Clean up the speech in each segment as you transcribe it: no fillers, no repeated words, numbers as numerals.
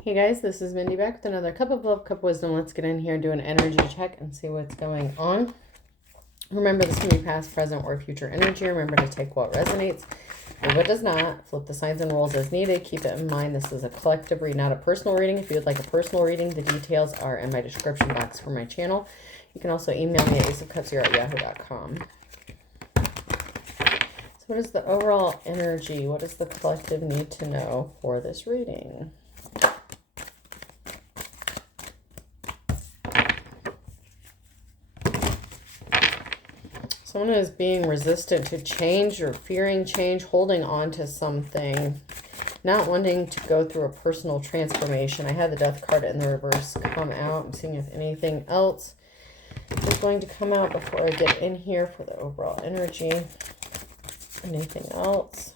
Hey guys, this is Mindy back with another cup of love, cup of wisdom. Let's get in here and do an energy check and see what's going on. Remember, this can be past, present, or future energy. Remember to take what resonates, leave what does not. Flip the signs and roles as needed. Keep it in mind, this is a collective read, not a personal reading. If you would like a personal reading, the details are in my description box for my channel. You can also email me at aceofcups@yahoo.com. So what is the overall energy? What does the collective need to know for this reading? Someone is being resistant to change or fearing change, holding on to something, not wanting to go through a personal transformation. I had the Death card in the reverse come out. I'm seeing if anything else is going to come out before I get in here for the overall energy. Anything else?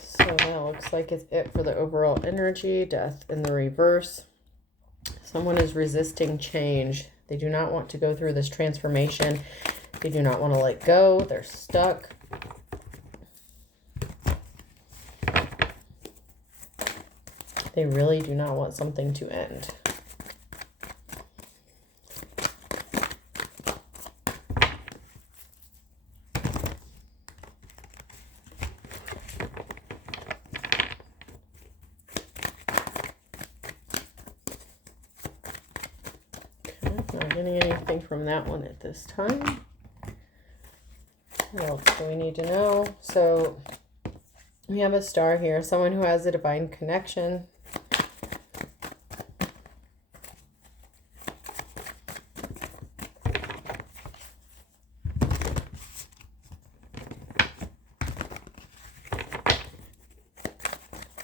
So that looks like it's it for the overall energy. Death in the reverse. Someone is resisting change. They do not want to go through this transformation. They do not want to let go. They're stuck. They really do not want something to end. Not getting anything from that one at this time. What else do we need to know? So we have a star here, someone who has a divine connection.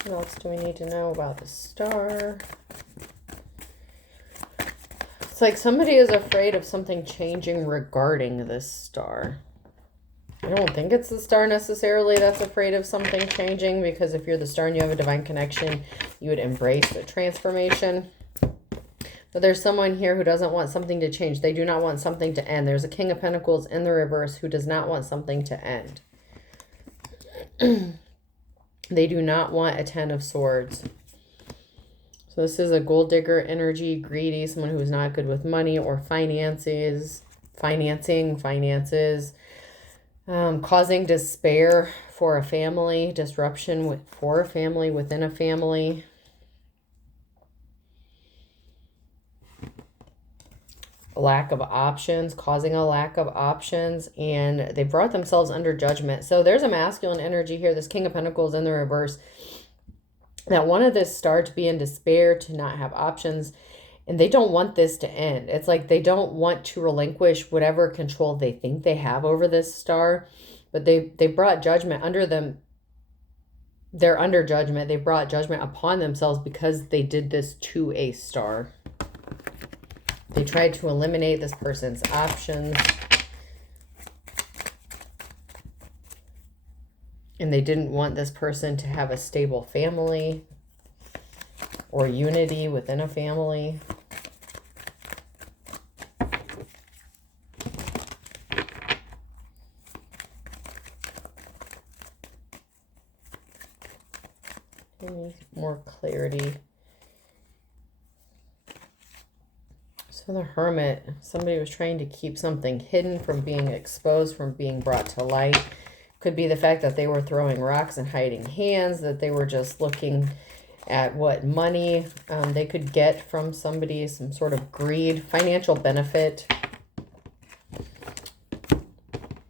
What else do we need to know about the star? It's like somebody is afraid of something changing regarding this star. I don't think it's the star necessarily that's afraid of something changing, because if you're the star and you have a divine connection, you would embrace the transformation. But there's someone here who doesn't want something to change. They do not want something to end. There's a King of Pentacles in the reverse who does not want something to end. They do not want a Ten of Swords. So this is a gold digger energy, greedy, someone who is not good with money or finances, causing despair for a family, disruption for a family, within a family. Lack of options, causing a lack of options, and they brought themselves under judgment. So there's a masculine energy here, this King of Pentacles in the reverse, that wanted this star to be in despair, to not have options, and they don't want this to end. It's like they don't want to relinquish whatever control they think they have over this star, but they brought judgment under them. They're under judgment. They brought judgment upon themselves because they did this to a star. They tried to eliminate this person's options. And they didn't want this person to have a stable family or unity within a family. I need more clarity. So the Hermit, somebody was trying to keep something hidden from being exposed, from being brought to light. Could be the fact that they were throwing rocks and hiding hands, that they were just looking at what money they could get from somebody, some sort of greed, financial benefit.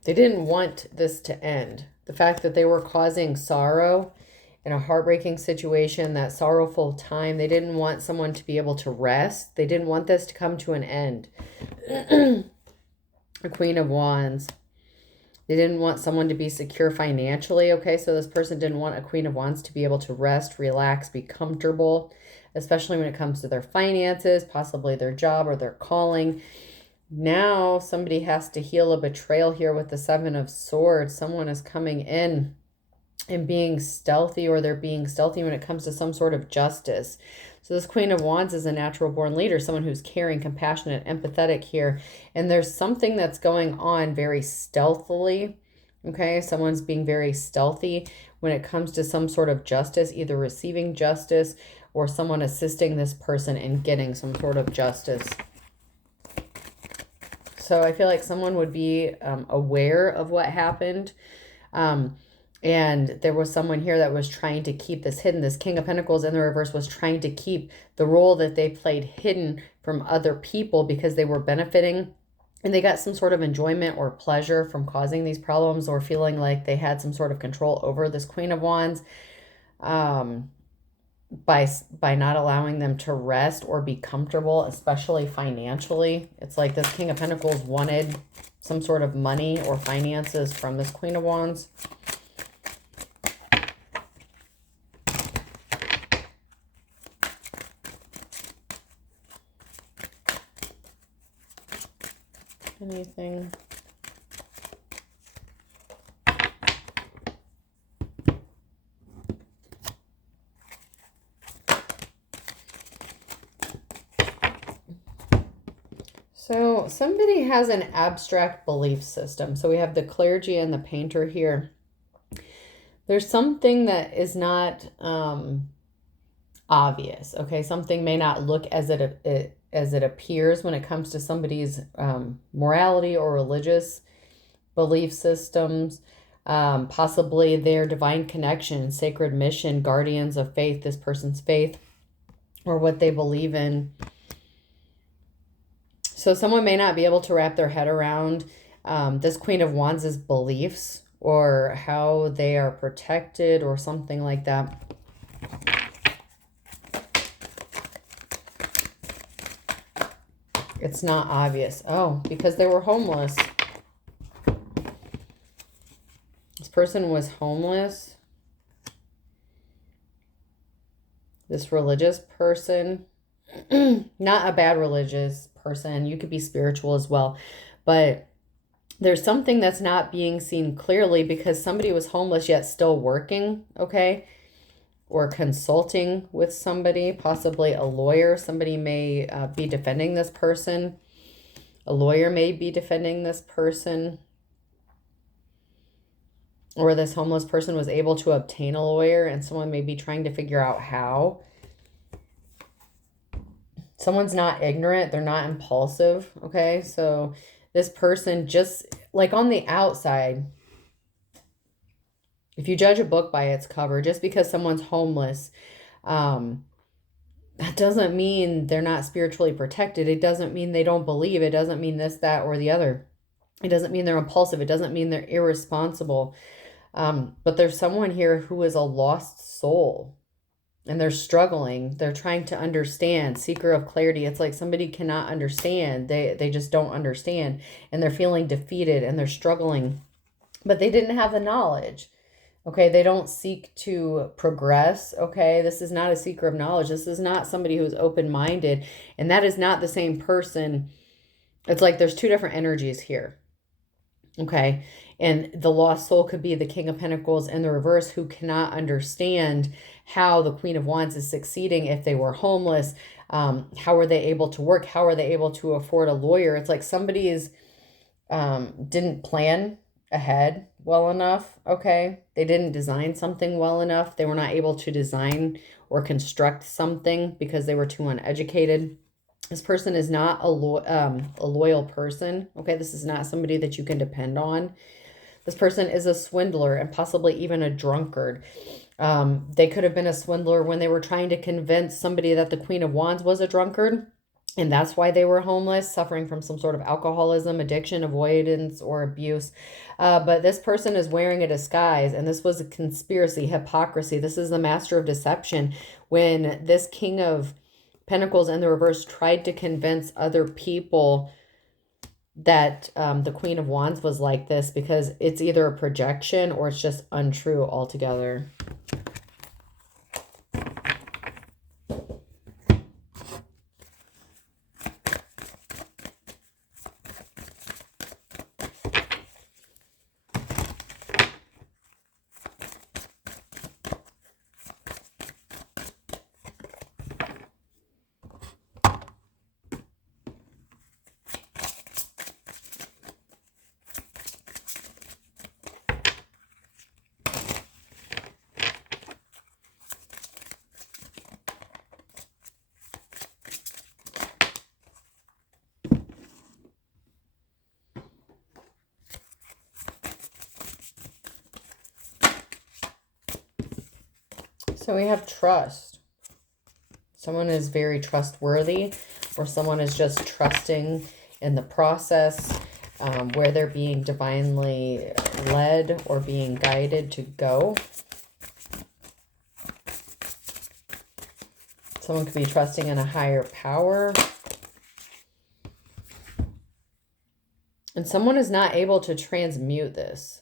They didn't want this to end. The fact that they were causing sorrow in a heartbreaking situation, that sorrowful time, they didn't want someone to be able to rest. They didn't want this to come to an end. The Queen of Wands. They didn't want someone to be secure financially. Okay, so this person didn't want a Queen of Wands to be able to rest, relax, be comfortable, especially when it comes to their finances, possibly their job or their calling. Now somebody has to heal a betrayal here with the Seven of Swords. Someone is coming in and being stealthy, or they're being stealthy when it comes to some sort of justice. So this Queen of Wands is a natural born leader, someone who's caring, compassionate, empathetic here. And there's something that's going on very stealthily Okay, someone's being very stealthy when it comes to some sort of justice, either receiving justice or someone assisting this person in getting some sort of justice. So I feel like someone would be aware of what happened. And there was someone here that was trying to keep this hidden. This King of Pentacles in the reverse was trying to keep the role that they played hidden from other people because they were benefiting and they got some sort of enjoyment or pleasure from causing these problems or feeling like they had some sort of control over this Queen of Wands by not allowing them to rest or be comfortable, especially financially. It's like this King of Pentacles wanted some sort of money or finances from this Queen of Wands. Anything? So somebody has an abstract belief system. So we have the clergy and the painter here. There's something that is not obvious. Okay, something may not look as it appears when it comes to somebody's morality or religious belief systems, possibly their divine connection, sacred mission, guardians of faith, this person's faith, or what they believe in. So someone may not be able to wrap their head around this Queen of Wands' beliefs or how they are protected or something like that. It's not obvious. Oh, because they were homeless. This person was homeless. This religious person, not a bad religious person. You could be spiritual as well. But there's something that's not being seen clearly because somebody was homeless yet still working, okay? Or consulting with somebody, possibly a lawyer. Somebody may be defending this person. A lawyer may be defending this person. Or this homeless person was able to obtain a lawyer and someone may be trying to figure out how. Someone's not ignorant. They're not impulsive, okay? So this person just, like on the outside, if you judge a book by its cover, just because someone's homeless, that doesn't mean they're not spiritually protected. It doesn't mean they don't believe. It doesn't mean this, that, or the other. It doesn't mean they're impulsive. It doesn't mean they're irresponsible. But there's someone here who is a lost soul and they're struggling. They're trying to understand, seeker of clarity. It's like somebody cannot understand. They just don't understand and they're feeling defeated and they're struggling, but they didn't have the knowledge. Okay, they don't seek to progress. Okay, this is not a seeker of knowledge. This is not somebody who is open-minded, and that is not the same person. It's like there's two different energies here. Okay, and the lost soul could be the King of Pentacles in the reverse who cannot understand how the Queen of Wands is succeeding if they were homeless. How are they able to work? How are they able to afford a lawyer? It's like somebody didn't plan ahead well enough. Okay, they didn't design something well enough. They were not able to design or construct something because they were too uneducated. This person is not a loyal person. Okay, this is not somebody that you can depend on. This person is a swindler and possibly even a drunkard. They could have been a swindler when they were trying to convince somebody that the Queen of Wands was a drunkard. And that's why they were homeless, suffering from some sort of alcoholism, addiction, avoidance, or abuse. But this person is wearing a disguise, and this was a conspiracy, hypocrisy. This is the master of deception. When this King of Pentacles in the reverse tried to convince other people that the Queen of Wands was like this, because it's either a projection or it's just untrue altogether. So we have trust. Someone is very trustworthy, or someone is just trusting in the process, where they're being divinely led or being guided to go. Someone could be trusting in a higher power. And someone is not able to transmute this.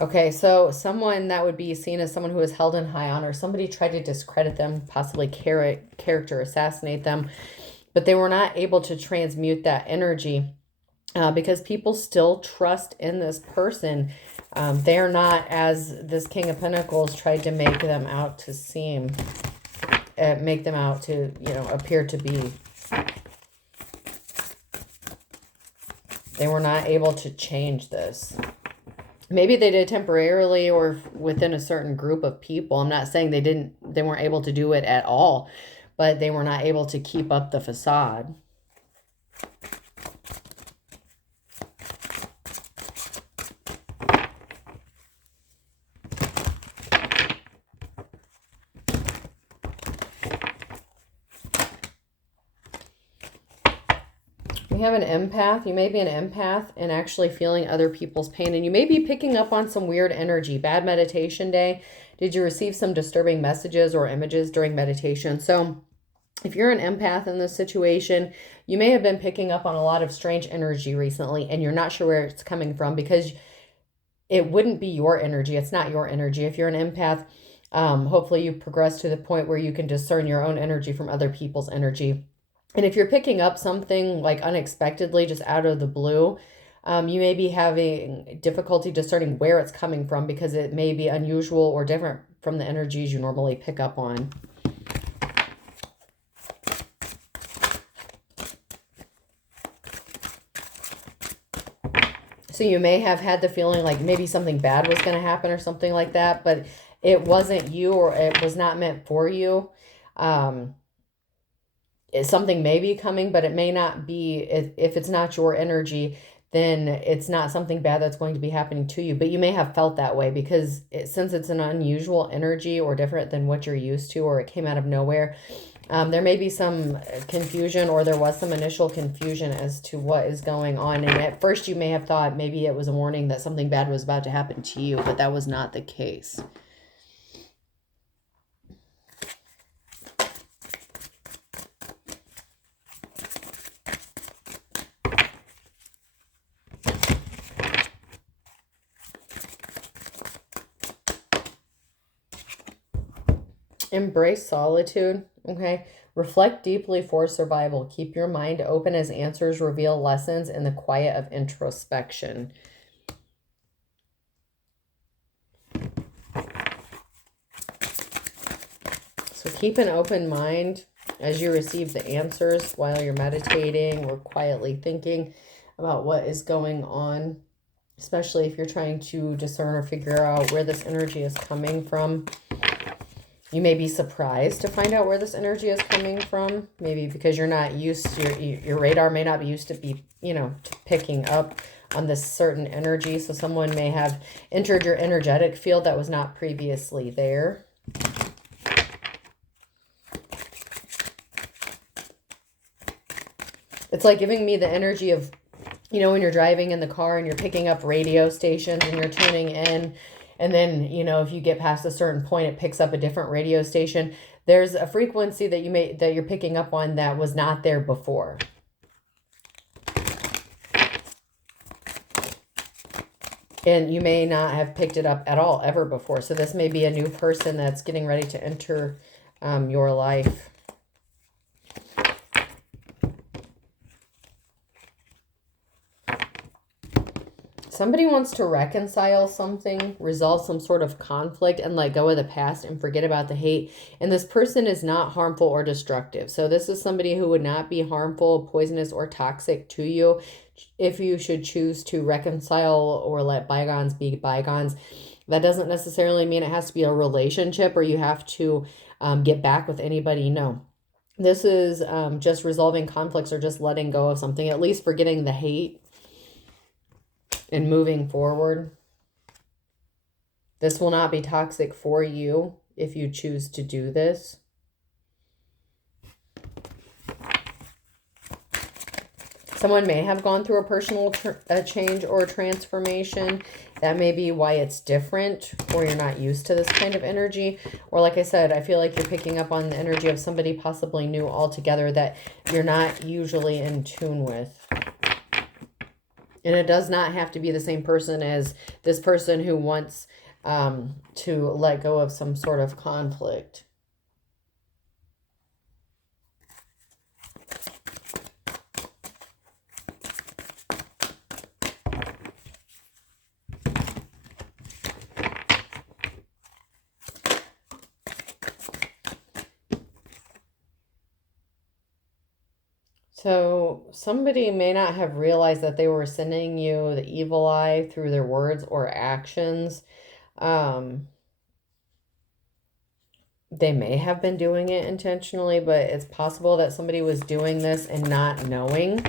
Okay, so someone that would be seen as someone who is held in high honor, somebody tried to discredit them, possibly character assassinate them, but they were not able to transmute that energy because people still trust in this person. They are not, as this King of Pentacles tried to make them out to seem, make them out to, appear to be. They were not able to change this. Maybe they did temporarily or within a certain group of people. I'm not saying they weren't able to do it at all, but they were not able to keep up the facade. We have an empath. You may be an empath and actually feeling other people's pain. And you may be picking up on some weird energy. Bad meditation day. Did you receive some disturbing messages or images during meditation? So if you're an empath in this situation, you may have been picking up on a lot of strange energy recently, and you're not sure where it's coming from because it wouldn't be your energy. It's not your energy. If you're an empath, hopefully you progress to the point where you can discern your own energy from other people's energy. And if you're picking up something like unexpectedly, just out of the blue, you may be having difficulty discerning where it's coming from because it may be unusual or different from the energies you normally pick up on. So you may have had the feeling like maybe something bad was going to happen or something like that, but it wasn't you, or it was not meant for you. Something may be coming, but it may not be. If it's not your energy, then it's not something bad that's going to be happening to you. But you may have felt that way because since it's an unusual energy or different than what you're used to, or it came out of nowhere, there may be some confusion, or there was some initial confusion as to what is going on. And at first you may have thought maybe it was a warning that something bad was about to happen to you, but that was not the case. Embrace solitude, okay? Reflect deeply for survival. Keep your mind open as answers reveal lessons in the quiet of introspection. So keep an open mind as you receive the answers while you're meditating or quietly thinking about what is going on, especially if you're trying to discern or figure out where this energy is coming from. You may be surprised to find out where this energy is coming from. Maybe because you're not used to, your radar may not be used to be, to picking up on this certain energy. So someone may have entered your energetic field that was not previously there. It's like giving me the energy of, when you're driving in the car and you're picking up radio stations and you're tuning in. And then, if you get past a certain point, it picks up a different radio station. There's a frequency that you're picking up on that was not there before. And you may not have picked it up at all ever before. So this may be a new person that's getting ready to enter your life. Somebody wants to reconcile something, resolve some sort of conflict, and let go of the past and forget about the hate. And this person is not harmful or destructive. So this is somebody who would not be harmful, poisonous, or toxic to you if you should choose to reconcile or let bygones be bygones. That doesn't necessarily mean it has to be a relationship or you have to get back with anybody. No. This is just resolving conflicts or just letting go of something, at least forgetting the hate. And moving forward, this will not be toxic for you if you choose to do this. Someone may have gone through a personal change or transformation. That may be why it's different, or you're not used to this kind of energy. Or like I said, I feel like you're picking up on the energy of somebody possibly new altogether that you're not usually in tune with. And it does not have to be the same person as this person who wants to let go of some sort of conflict. So somebody may not have realized that they were sending you the evil eye through their words or actions. They may have been doing it intentionally, but it's possible that somebody was doing this and not knowing.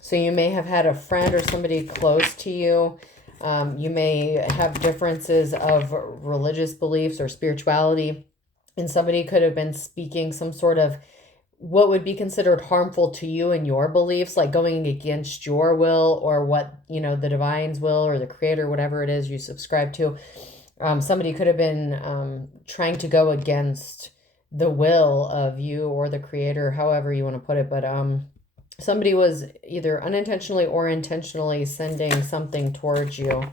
So you may have had a friend or somebody close to you. You may have differences of religious beliefs or spirituality, and somebody could have been speaking some sort of what would be considered harmful to you and your beliefs, like going against your will or what, you know, the divine's will or the creator, whatever it is you subscribe to. Somebody could have been trying to go against the will of you or the creator, however you want to put it. But somebody was either unintentionally or intentionally sending something towards you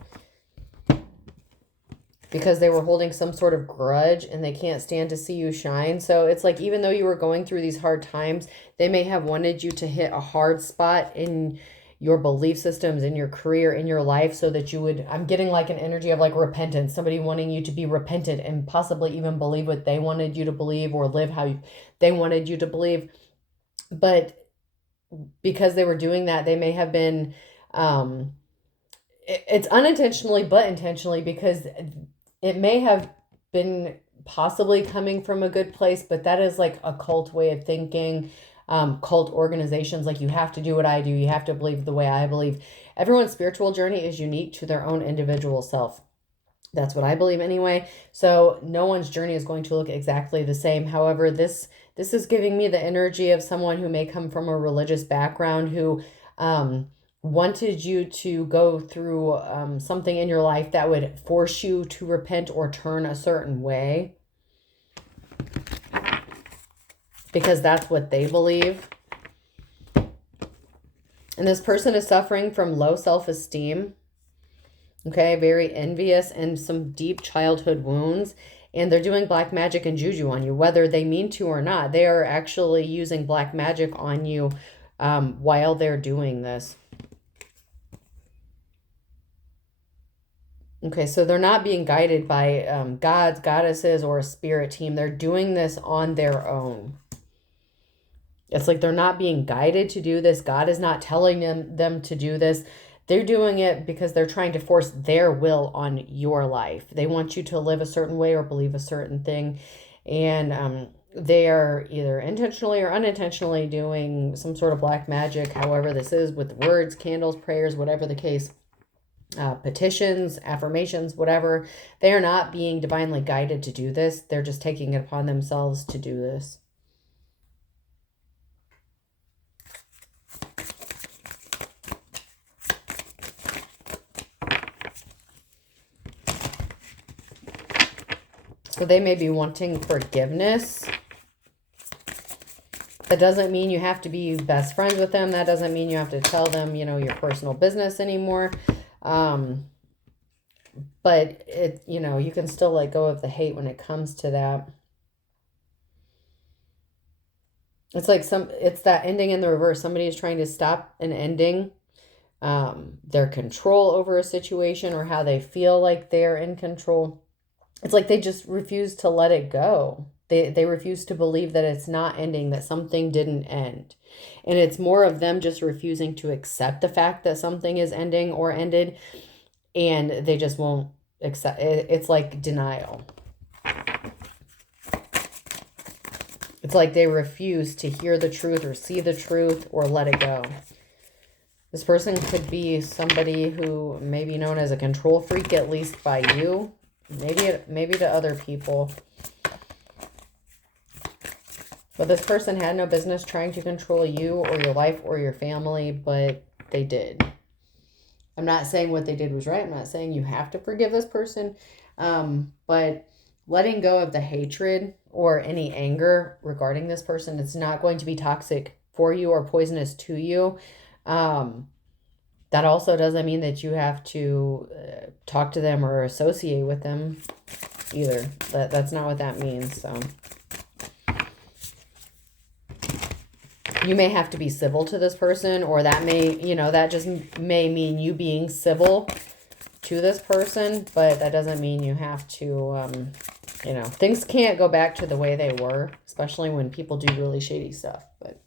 because they were holding some sort of grudge and they can't stand to see you shine. So it's like, even though you were going through these hard times, they may have wanted you to hit a hard spot in your belief systems, in your career, in your life, so that you would, I'm getting like an energy of like repentance, somebody wanting you to be repentant and possibly even believe what they wanted you to believe or live how they wanted you to believe. But because they were doing that, they may have been, it's unintentionally, but intentionally, because it may have been possibly coming from a good place, but that is like a cult way of thinking. Cult organizations, like, you have to do what I do, you have to believe the way I believe. Everyone's spiritual journey is unique to their own individual self. That's what I believe anyway. So no one's journey is going to look exactly the same. However, this is giving me the energy of someone who may come from a religious background, who wanted you to go through something in your life that would force you to repent or turn a certain way, because that's what they believe. And this person is suffering from low self-esteem, okay, very envious, and some deep childhood wounds. And they're doing black magic and juju on you, whether they mean to or not. They are actually using black magic on you while they're doing this. Okay, so they're not being guided by gods, goddesses, or a spirit team. They're doing this on their own. It's like they're not being guided to do this. God is not telling them to do this. They're doing it because they're trying to force their will on your life. They want you to live a certain way or believe a certain thing. And they are either intentionally or unintentionally doing some sort of black magic, however this is, with words, candles, prayers, whatever the case. Petitions, affirmations, whatever. They are not being divinely guided to do this. They're just taking it upon themselves to do this. So they may be wanting forgiveness. That doesn't mean you have to be best friends with them. That doesn't mean you have to tell them, you know, your personal business anymore. But it, you know, you can still let go of the hate when it comes to that. It's like it's that ending in the reverse. Somebody is trying to stop an ending, their control over a situation, or how they feel like they're in control. It's like they just refuse to let it go. They refuse to believe that it's not ending, that something didn't end. And it's more of them just refusing to accept the fact that something is ending or ended, and they just won't accept it. It's like denial. It's like they refuse to hear the truth or see the truth or let it go. This person could be somebody who may be known as a control freak, at least by you. maybe to other people. But this person had no business trying to control you or your life or your family, but they did. I'm not saying what they did was right. I'm not saying you have to forgive this person. But letting go of the hatred or any anger regarding this person, it's not going to be toxic for you or poisonous to you. That also doesn't mean that you have to talk to them or associate with them either. That's not what that means. So you may have to be civil to this person, or that may, that just may mean you being civil to this person, but that doesn't mean you have to, things can't go back to the way they were, especially when people do really shady stuff, but.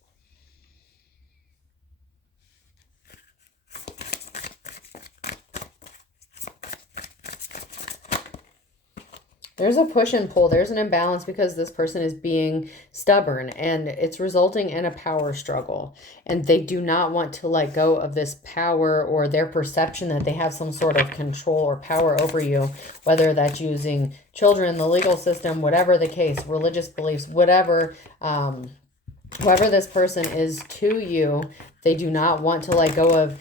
There's a push and pull. There's an imbalance because this person is being stubborn and it's resulting in a power struggle. And they do not want to let go of this power or their perception that they have some sort of control or power over you, whether that's using children, the legal system, whatever the case, religious beliefs, whatever, whoever this person is to you, they do not want to let go of.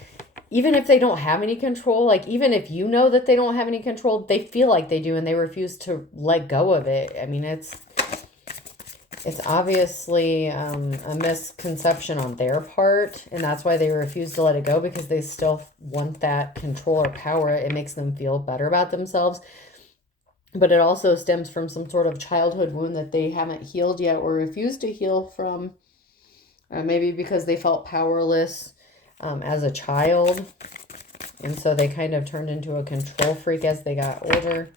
Even if they don't have any control, like even if you know that they don't have any control, they feel like they do and they refuse to let go of it. I mean, it's obviously a misconception on their part, and that's why they refuse to let it go, because they still want that control or power. It makes them feel better about themselves. But it also stems from some sort of childhood wound that they haven't healed yet or refuse to heal from, maybe because they felt powerless as a child, and so they kind of turned into a control freak as they got older.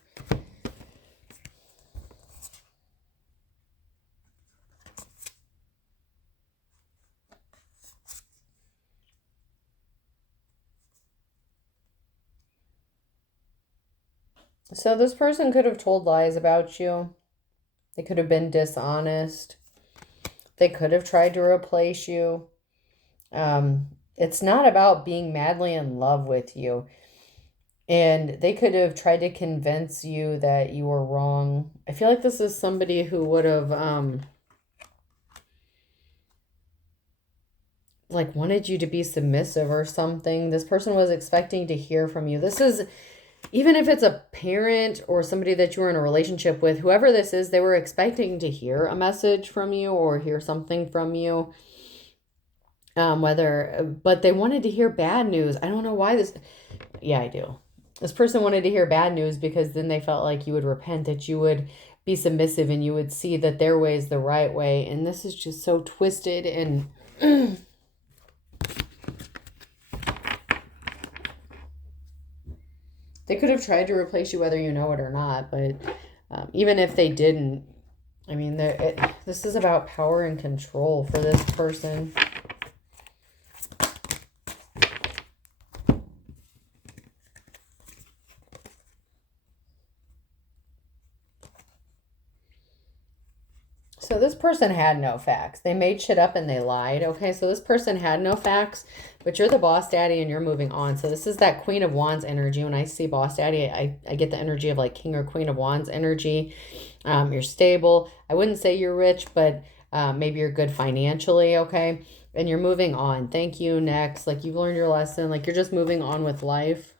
So this person could have told lies about you. They could have been dishonest. They could have tried to replace you. It's not about being madly in love with you. And they could have tried to convince you that you were wrong. I feel like this is somebody who would have, like wanted you to be submissive or something. This person was expecting to hear from you. This is, even if it's a parent or somebody that you were in a relationship with, whoever this is, they were expecting to hear a message from you or hear something from you. But they wanted to hear bad news. I don't know why this. Yeah, I do. This person wanted to hear bad news because then they felt like you would repent, that you would be submissive and you would see that their way is the right way. And this is just so twisted and they could have tried to replace you whether you know it or not. But even if they didn't, I mean, this is about power and control for this person. So this person had no facts. They made shit up and they lied. Okay, so this person had no facts, but you're the boss daddy and you're moving on. So this is that Queen of Wands energy. When I see boss daddy, I get the energy of like King or Queen of Wands energy. You're stable. I wouldn't say you're rich, but maybe you're good financially, okay? And you're moving on. Thank you, next. Like you've learned your lesson. Like you're just moving on with life.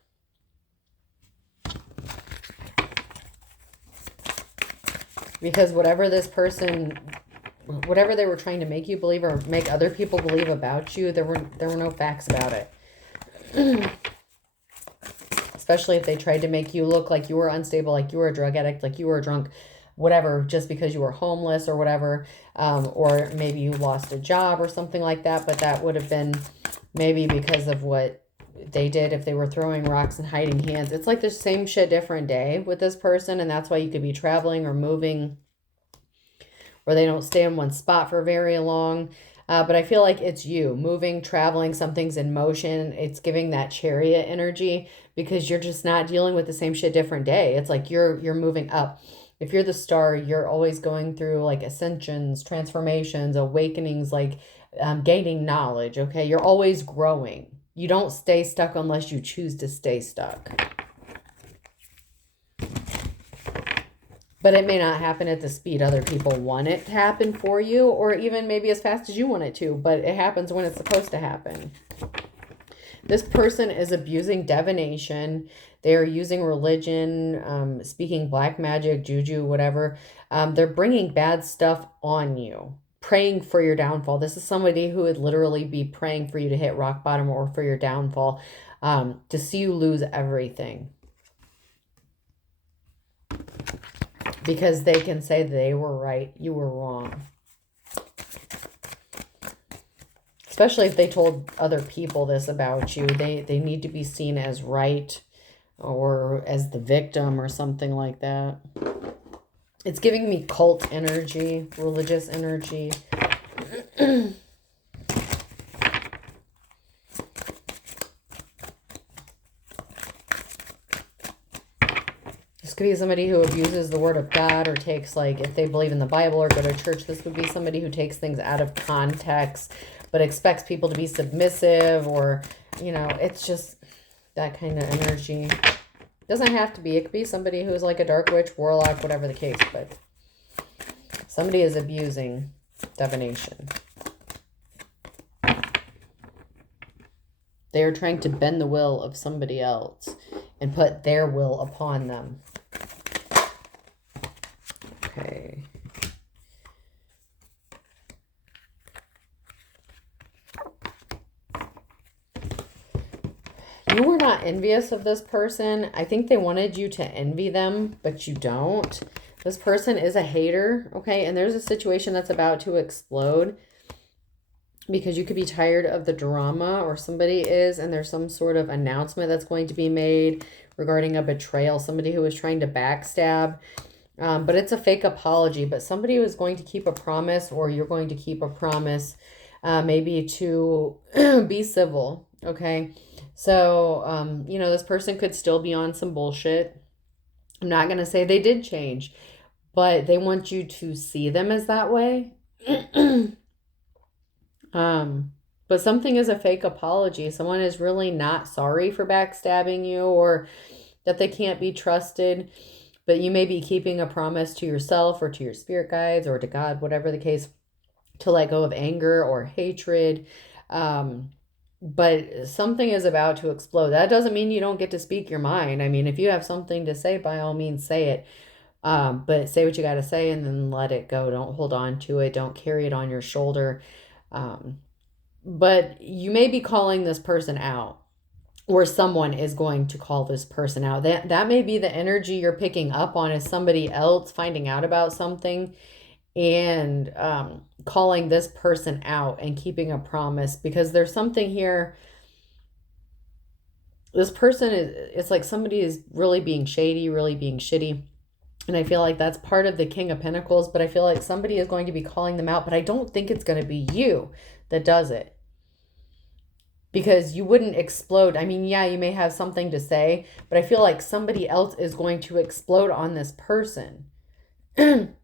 Because whatever this person, whatever they were trying to make you believe or make other people believe about you, there were no facts about it. Especially if they tried to make you look like you were unstable, like you were a drug addict, like you were a drunk, whatever, just because you were homeless or whatever. Or maybe you lost a job or something like that. But that would have been maybe because of what they did, if they were throwing rocks and hiding hands. It's like the same shit, different day with this person. And that's why you could be traveling or moving, or they don't stay in one spot for very long. But I feel like it's you moving, traveling, something's in motion. It's giving that chariot energy because you're just not dealing with the same shit, different day. It's like you're moving up. If you're the star, you're always going through like ascensions, transformations, awakenings, like gaining knowledge. Okay. You're always growing. You don't stay stuck unless you choose to stay stuck. But it may not happen at the speed other people want it to happen for you, or even maybe as fast as you want it to, but it happens when it's supposed to happen. This person is abusing divination. They are using religion, speaking black magic, juju, whatever. They're bringing bad stuff on you, praying for your downfall. This is somebody who would literally be praying for you to hit rock bottom or for your downfall, to see you lose everything. Because they can say they were right, you were wrong. Especially if they told other people this about you. They need to be seen as right or as the victim or something like that. It's giving me cult energy, religious energy. This could be somebody who abuses the word of God or takes, like, if they believe in the Bible or go to church, this would be somebody who takes things out of context but expects people to be submissive, or, you know, it's just that kind of energy. Doesn't have to be. It could be somebody who is like a dark witch, warlock, whatever the case, but somebody is abusing divination. They are trying to bend the will of somebody else and put their will upon them. Okay. You were not envious of this person. I think they wanted you to envy them, but you don't. This person is a hater, okay? And there's a situation that's about to explode because you could be tired of the drama, or somebody is, and there's some sort of announcement that's going to be made regarding a betrayal, somebody who was trying to backstab. But it's a fake apology, but somebody who is going to keep a promise, or you're going to keep a promise, maybe to be civil, okay? So, you know, this person could still be on some bullshit. I'm not going to say they did change, but they want you to see them as that way. But something is a fake apology. Someone is really not sorry for backstabbing you, or that they can't be trusted, but you may be keeping a promise to yourself or to your spirit guides or to God, whatever the case, to let go of anger or hatred. But something is about to explode. That doesn't mean you don't get to speak your mind. I mean, if you have something to say, by all means, say it. But say what you got to say and then let it go. Don't hold on to it. Don't carry it on your shoulder. But you may be calling this person out, or someone is going to call this person out. That may be the energy you're picking up on, is somebody else finding out about something and calling this person out and keeping a promise, because there's something here. This person it's like somebody is really being shady, really being shitty. And I feel like that's part of the King of Pentacles, but I feel like somebody is going to be calling them out, but I don't think it's going to be you that does it. Because you wouldn't explode. I mean, yeah, you may have something to say, but I feel like somebody else is going to explode on this person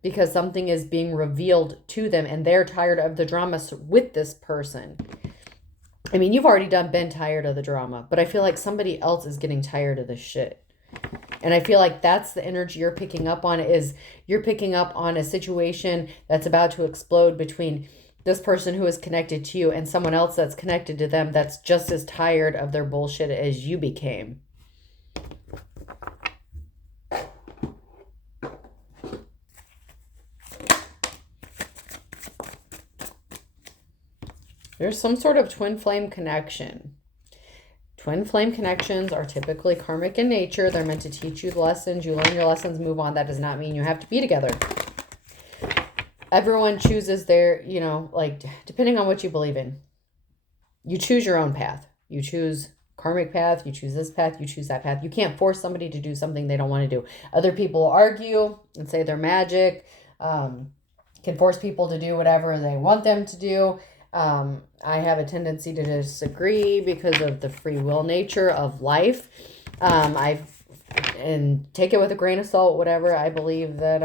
because something is being revealed to them and they're tired of the drama with this person. I mean, you've already been tired of the drama, but I feel like somebody else is getting tired of this shit. And I feel like that's the energy you're picking up on, is you're picking up on a situation that's about to explode between this person who is connected to you and someone else that's connected to them that's just as tired of their bullshit as you became. There's some sort of twin flame connection. Twin flame connections are typically karmic in nature. They're meant to teach you lessons. You learn your lessons, move on. That does not mean you have to be together. Everyone chooses their, you know, like, depending on what you believe in. You choose your own path. You choose karmic path. You choose this path. You choose that path. You can't force somebody to do something they don't want to do. Other people argue and say they're magic. Can force people to do whatever they want them to do. I have a tendency to disagree because of the free will nature of life. And take it with a grain of salt, whatever. I believe that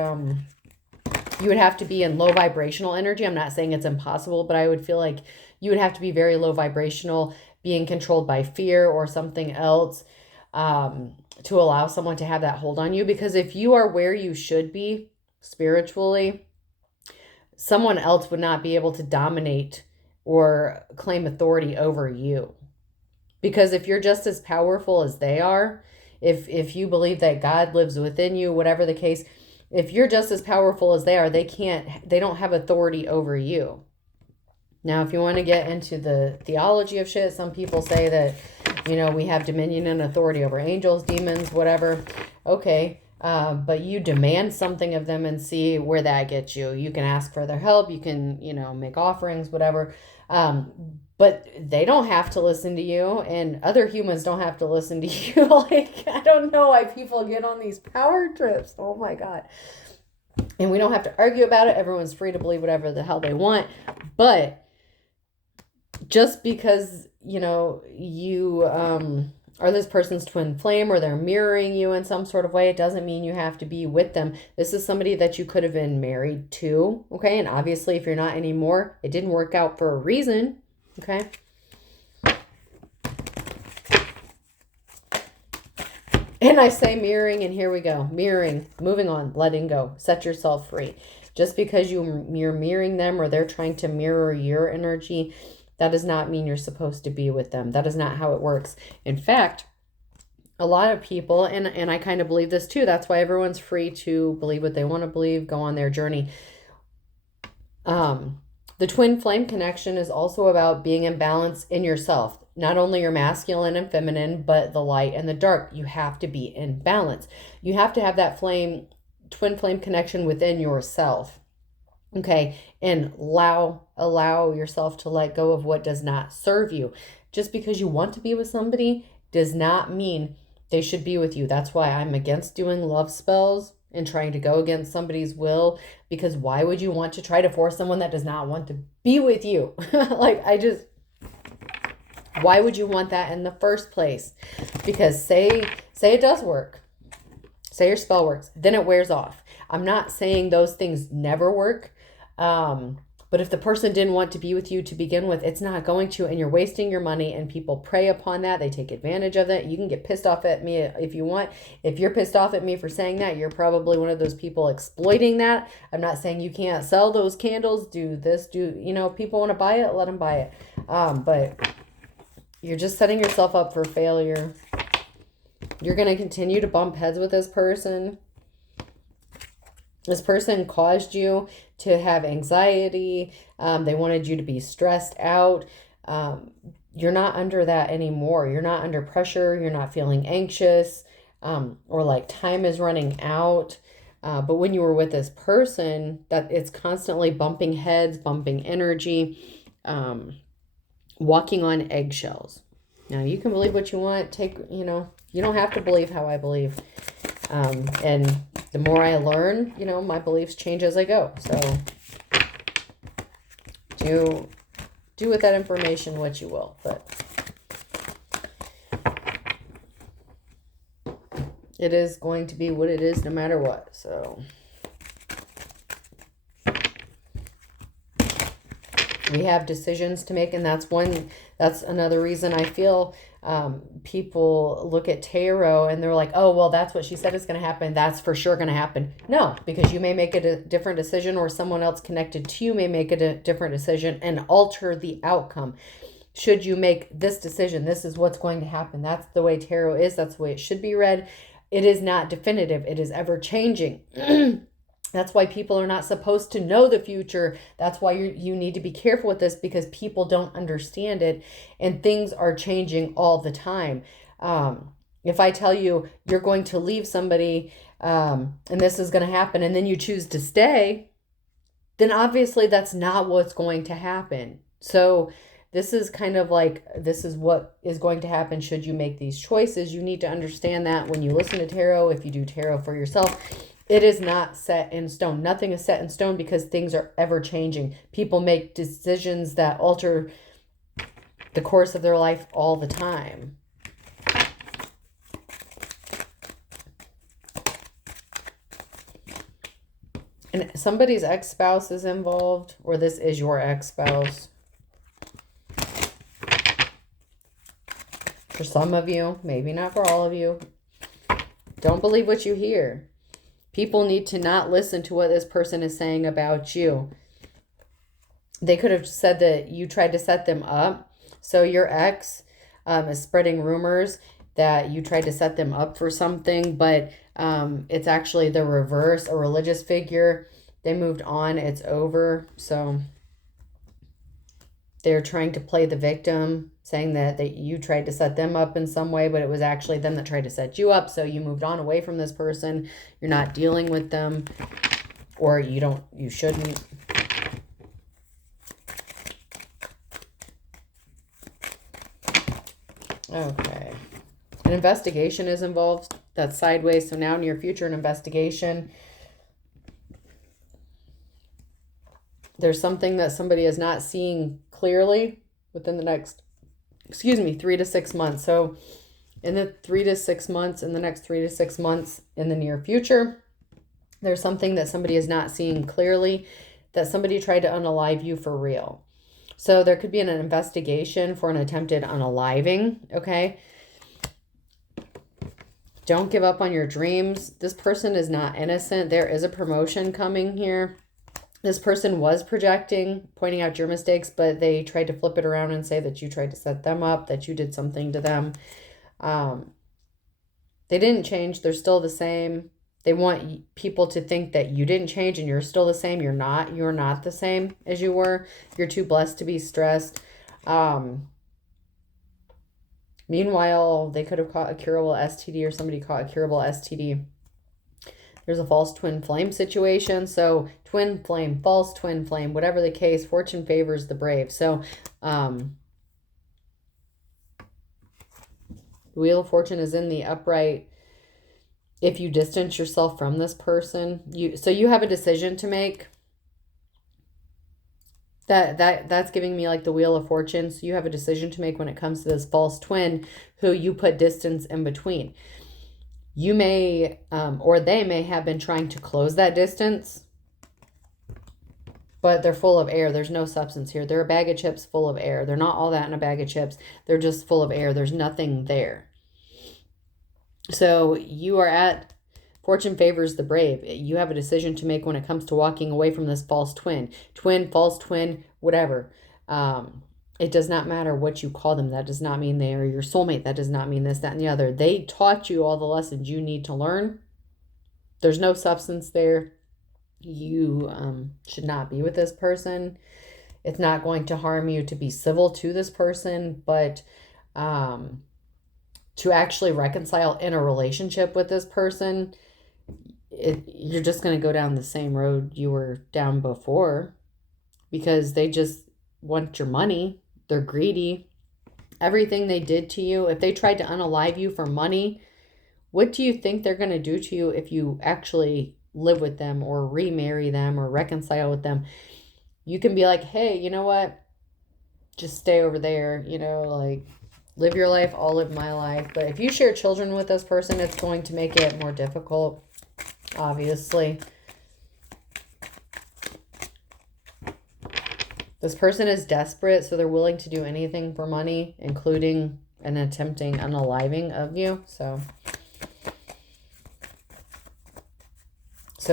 you would have to be in low vibrational energy. I'm not saying it's impossible, but I would feel like you would have to be very low vibrational, being controlled by fear or something else, to allow someone to have that hold on you, because if you are where you should be spiritually, someone else would not be able to dominate or claim authority over you. Because if you're just as powerful as they are, if you believe that God lives within you, whatever the case, if you're just as powerful as they are, they don't have authority over you. Now, if you want to get into the theology of shit, some people say that, we have dominion and authority over angels, demons, whatever. Okay. But you demand something of them and see where that gets you. You can ask for their help. You can, make offerings, whatever. But they don't have to listen to you, and other humans don't have to listen to you. Like, I don't know why people get on these power trips. Oh my God. And we don't have to argue about it. Everyone's free to believe whatever the hell they want. But just because, you are this person's twin flame, or they're mirroring you in some sort of way, it doesn't mean you have to be with them. This is somebody that you could have been married to, okay? And obviously, if you're not anymore, it didn't work out for a reason, okay? And I say mirroring, and here we go. Mirroring, moving on, letting go, set yourself free. Just because you're mirroring them, or they're trying to mirror your energy, that does not mean you're supposed to be with them. That is not how it works. In fact, a lot of people, and I kind of believe this too, that's why everyone's free to believe what they want to believe, go on their journey. The twin flame connection is also about being in balance in yourself. Not only your masculine and feminine, but the light and the dark. You have to be in balance. You have to have that twin flame connection within yourself. Okay, and allow yourself to let go of what does not serve you. Just because you want to be with somebody does not mean they should be with you. That's why I'm against doing love spells and trying to go against somebody's will, because why would you want to try to force someone that does not want to be with you? Why would you want that in the first place? Because say it does work. Say your spell works, then it wears off. I'm not saying those things never work. But if the person didn't want to be with you to begin with, it's not going to, and you're wasting your money, and people prey upon that. They take advantage of it. You can get pissed off at me if you want. If you're pissed off at me for saying that, you're probably one of those people exploiting that. I'm not saying you can't sell those candles, do this, people want to buy it, let them buy it. But you're just setting yourself up for failure. You're going to continue to bump heads with this person. This person caused you to have anxiety. They wanted you to be stressed out. You're not under that anymore. You're not under pressure. You're not feeling anxious or like time is running out. But when you were with this person, that it's constantly bumping heads, bumping energy, walking on eggshells. Now, you can believe what you want. You don't have to believe how I believe. And the more I learn, my beliefs change as I go. So do with that information what you will. But it is going to be what it is no matter what. So we have decisions to make, and that's another reason I feel people look at tarot and they're like, oh, well, that's what she said is going to happen. That's for sure going to happen. No, because you may make a different decision, or someone else connected to you may make a different decision and alter the outcome. Should you make this decision, this is what's going to happen. That's the way tarot is. That's the way it should be read. It is not definitive. It is ever changing. That's why people are not supposed to know the future. That's why you need to be careful with this, because people don't understand it and things are changing all the time. If I tell you you're going to leave somebody and this is going to happen, and then you choose to stay, then obviously that's not what's going to happen. So this is kind of like, this is what is going to happen should you make these choices. You need to understand that when you listen to tarot, if you do tarot for yourself, it is not set in stone. Nothing is set in stone, because things are ever changing. People make decisions that alter the course of their life all the time. And somebody's ex-spouse is involved, or this is your ex-spouse. For some of you, maybe not for all of you. Don't believe what you hear. People need to not listen to what this person is saying about you. They could have said that you tried to set them up. So your ex is spreading rumors that you tried to set them up for something, but it's actually the reverse, a religious figure. They moved on. It's over. So they're trying to play the victim, saying that you tried to set them up in some way, but it was actually them that tried to set you up. So you moved on away from this person. You're not dealing with them, or you shouldn't. Okay. An investigation is involved. That's sideways. So now near future, an investigation. There's something that somebody is not seeing clearly within the next, 3 to 6 months. So in the 3 to 6 months, in the next 3 to 6 months in the near future, there's something that somebody is not seeing clearly, that somebody tried to unalive you for real. So there could be an investigation for an attempted unaliving, okay? Don't give up on your dreams. This person is not innocent. There is a promotion coming here. This person was projecting, pointing out your mistakes, but they tried to flip it around and say that you tried to set them up, that you did something to them. They didn't change. They're still the same. They want people to think that you didn't change and you're still the same. You're not. You're not the same as you were. You're too blessed to be stressed. Meanwhile, they could have caught a curable STD, or somebody caught a curable STD. There's a false twin flame situation. So twin flame, false twin flame, whatever the case, fortune favors the brave. So the Wheel of Fortune is in the upright. If you distance yourself from this person, you have a decision to make. That's giving me like the Wheel of Fortune. So you have a decision to make when it comes to this false twin who you put distance in between. You may, or they may have been trying to close that distance, but they're full of air. There's no substance here. They're a bag of chips full of air. They're not all that in a bag of chips. They're just full of air. There's nothing there. So you are at fortune favors the brave. You have a decision to make when it comes to walking away from this false twin. Twin, false twin, whatever. It does not matter what you call them. That does not mean they are your soulmate. That does not mean this, that, and the other. They taught you all the lessons you need to learn. There's no substance there. You should not be with this person. It's not going to harm you to be civil to this person, but to actually reconcile in a relationship with this person, you're just going to go down the same road you were down before, because they just want your money. They're greedy. Everything they did to you, if they tried to unalive you for money, what do you think they're going to do to you if you actually live with them or remarry them or reconcile with them? You can be like, hey, you know what? Just stay over there, like live your life, I'll live my life. But if you share children with this person, it's going to make it more difficult, obviously. This person is desperate, so they're willing to do anything for money, including an attempting unaliving of you. So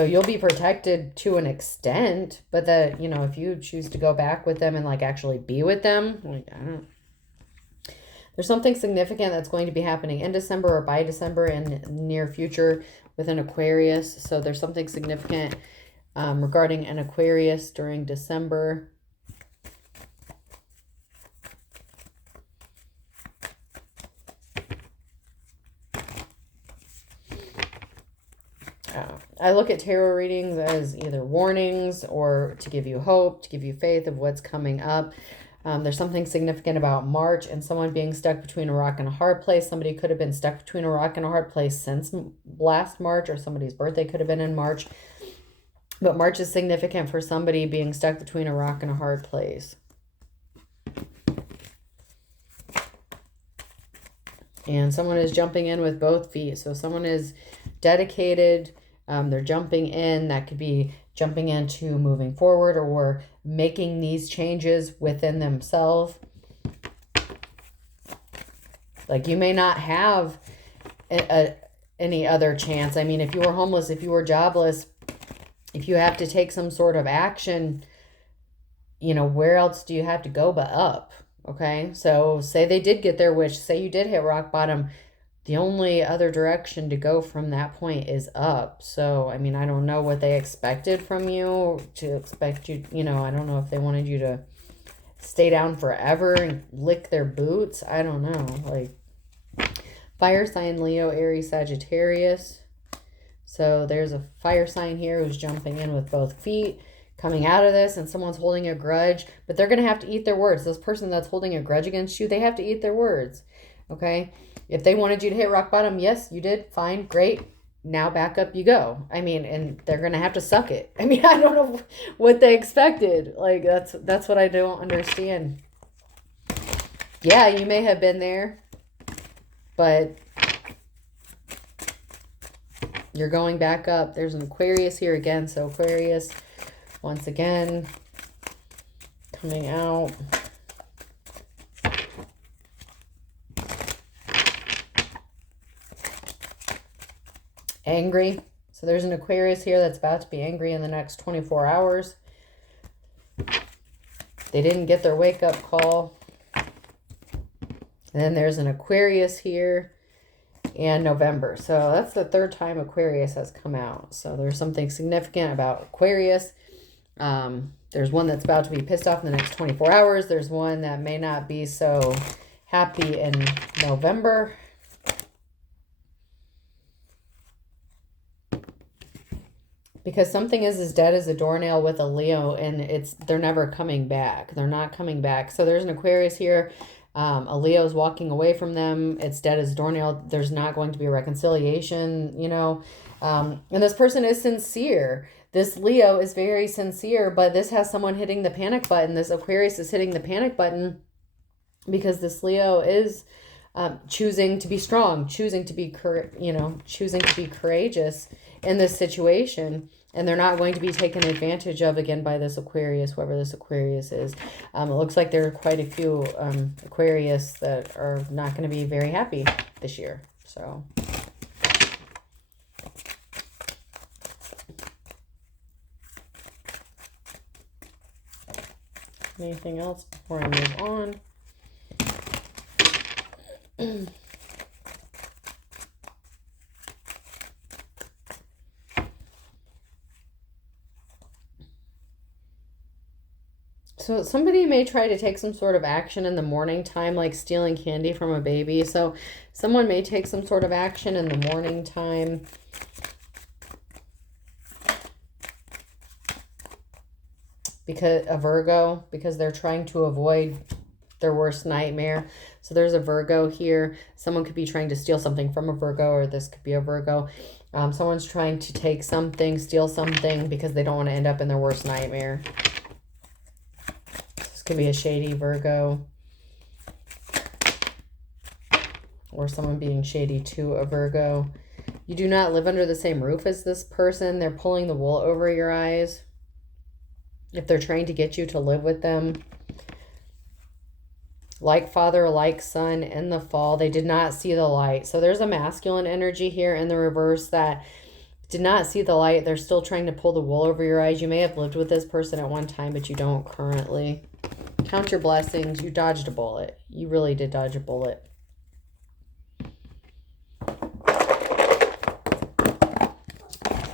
you'll be protected to an extent, but that, if you choose to go back with them and like actually be with them, there's something significant that's going to be happening in December or by December in near future with an Aquarius. So there's something significant regarding an Aquarius during December. I look at tarot readings as either warnings or to give you hope, to give you faith of what's coming up. There's something significant about March and someone being stuck between a rock and a hard place. Somebody could have been stuck between a rock and a hard place since last March, or somebody's birthday could have been in March. But March is significant for somebody being stuck between a rock and a hard place. And someone is jumping in with both feet. So someone is dedicated. They're jumping in. That could be jumping into moving forward or making these changes within themselves. Like you may not have any other chance. I mean, if you were homeless, if you were jobless, if you have to take some sort of action, you know, where else do you have to go but up? Okay. So say they did get their wish, say you did hit rock bottom. The only other direction to go from that point is up. So, I mean, I don't know what they expected from you to expect you, you know, I don't know if they wanted you to stay down forever and lick their boots. I don't know. Like, fire sign, Leo, Aries, Sagittarius. So there's a fire sign here who's jumping in with both feet, coming out of this, and someone's holding a grudge, but they're going to have to eat their words. This person that's holding a grudge against you, they have to eat their words. Okay? If they wanted you to hit rock bottom, yes, you did. Fine, great. Now back up you go. I mean, and they're going to have to suck it. I mean, I don't know what they expected. Like, that's what I don't understand. Yeah, you may have been there, but you're going back up. There's an Aquarius here again. So Aquarius, once again, coming out. Angry. So there's an Aquarius here that's about to be angry in the next 24 hours. They didn't get their wake-up call. And then there's an Aquarius here in November. So that's the third time Aquarius has come out. So there's something significant about Aquarius. There's one that's about to be pissed off in the next 24 hours. There's one that may not be so happy in November. Because something is as dead as a doornail with a Leo, and they're never coming back. They're not coming back. So there's an Aquarius here. A Leo's walking away from them. It's dead as a doornail. There's not going to be a reconciliation, you know. And this person is sincere. This Leo is very sincere, but this has someone hitting the panic button. This Aquarius is hitting the panic button because this Leo is choosing to be strong, choosing to be courageous in this situation. And they're not going to be taken advantage of again by this Aquarius, whoever this Aquarius is. It looks like there are quite a few Aquarius that are not going to be very happy this year. So, anything else before I move on? So somebody may try to take some sort of action in the morning time, like stealing candy from a baby. So someone may take some sort of action in the morning time. Because a Virgo, because they're trying to avoid their worst nightmare. So there's a Virgo here. Someone could be trying to steal something from a Virgo, or this could be a Virgo. Someone's trying to take something, steal something, because they don't want to end up in their worst nightmare. Could be a shady Virgo, or someone being shady to a Virgo. You do not live under the same roof as this person. They're pulling the wool over your eyes if they're trying to get you to live with them. Like father, like son in the fall, they did not see the light. So there's a masculine energy here in the reverse that did not see the light. They're still trying to pull the wool over your eyes. You may have lived with this person at one time, but you don't currently. Count your blessings. You dodged a bullet. You really did dodge a bullet.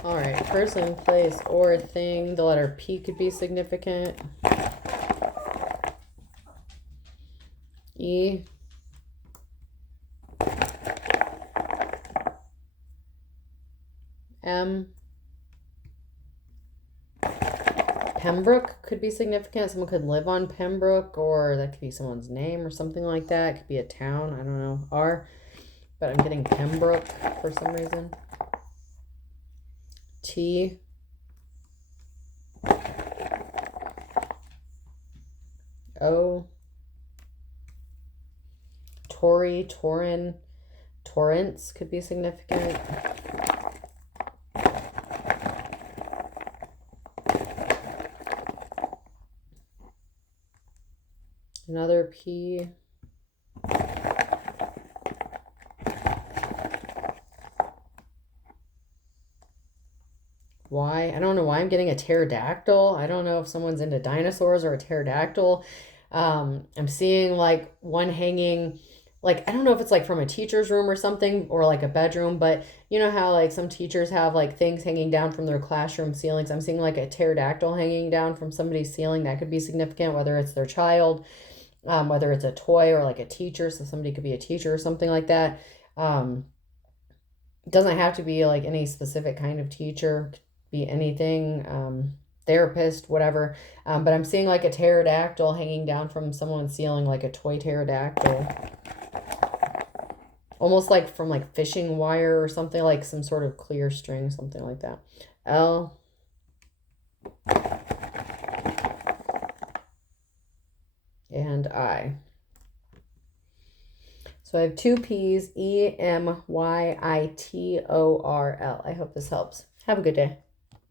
All right. Person, place, or thing. The letter P could be significant. E. M. Pembroke could be significant. Someone could live on Pembroke, or that could be someone's name or something like that. It could be a town. I don't know. R. But I'm getting Pembroke for some reason. T. O. Tory, Torin, Torrance could be significant. Another P. I don't know why I'm getting a pterodactyl. I don't know if someone's into dinosaurs or a pterodactyl. I'm seeing like one hanging, like, I don't know if it's like from a teacher's room or something, or like a bedroom, but you know how like some teachers have like things hanging down from their classroom ceilings. I'm seeing like a pterodactyl hanging down from somebody's ceiling. That could be significant, whether it's their child, whether it's a toy or like a teacher. So somebody could be a teacher or something like that. It doesn't have to be like any specific kind of teacher, it could be anything, therapist, whatever. But I'm seeing like a pterodactyl hanging down from someone's ceiling, like a toy pterodactyl. Almost like from like fishing wire or something, like some sort of clear string, something like that. L and I. So I have two P's, Emyittorl. I hope this helps. Have a good day.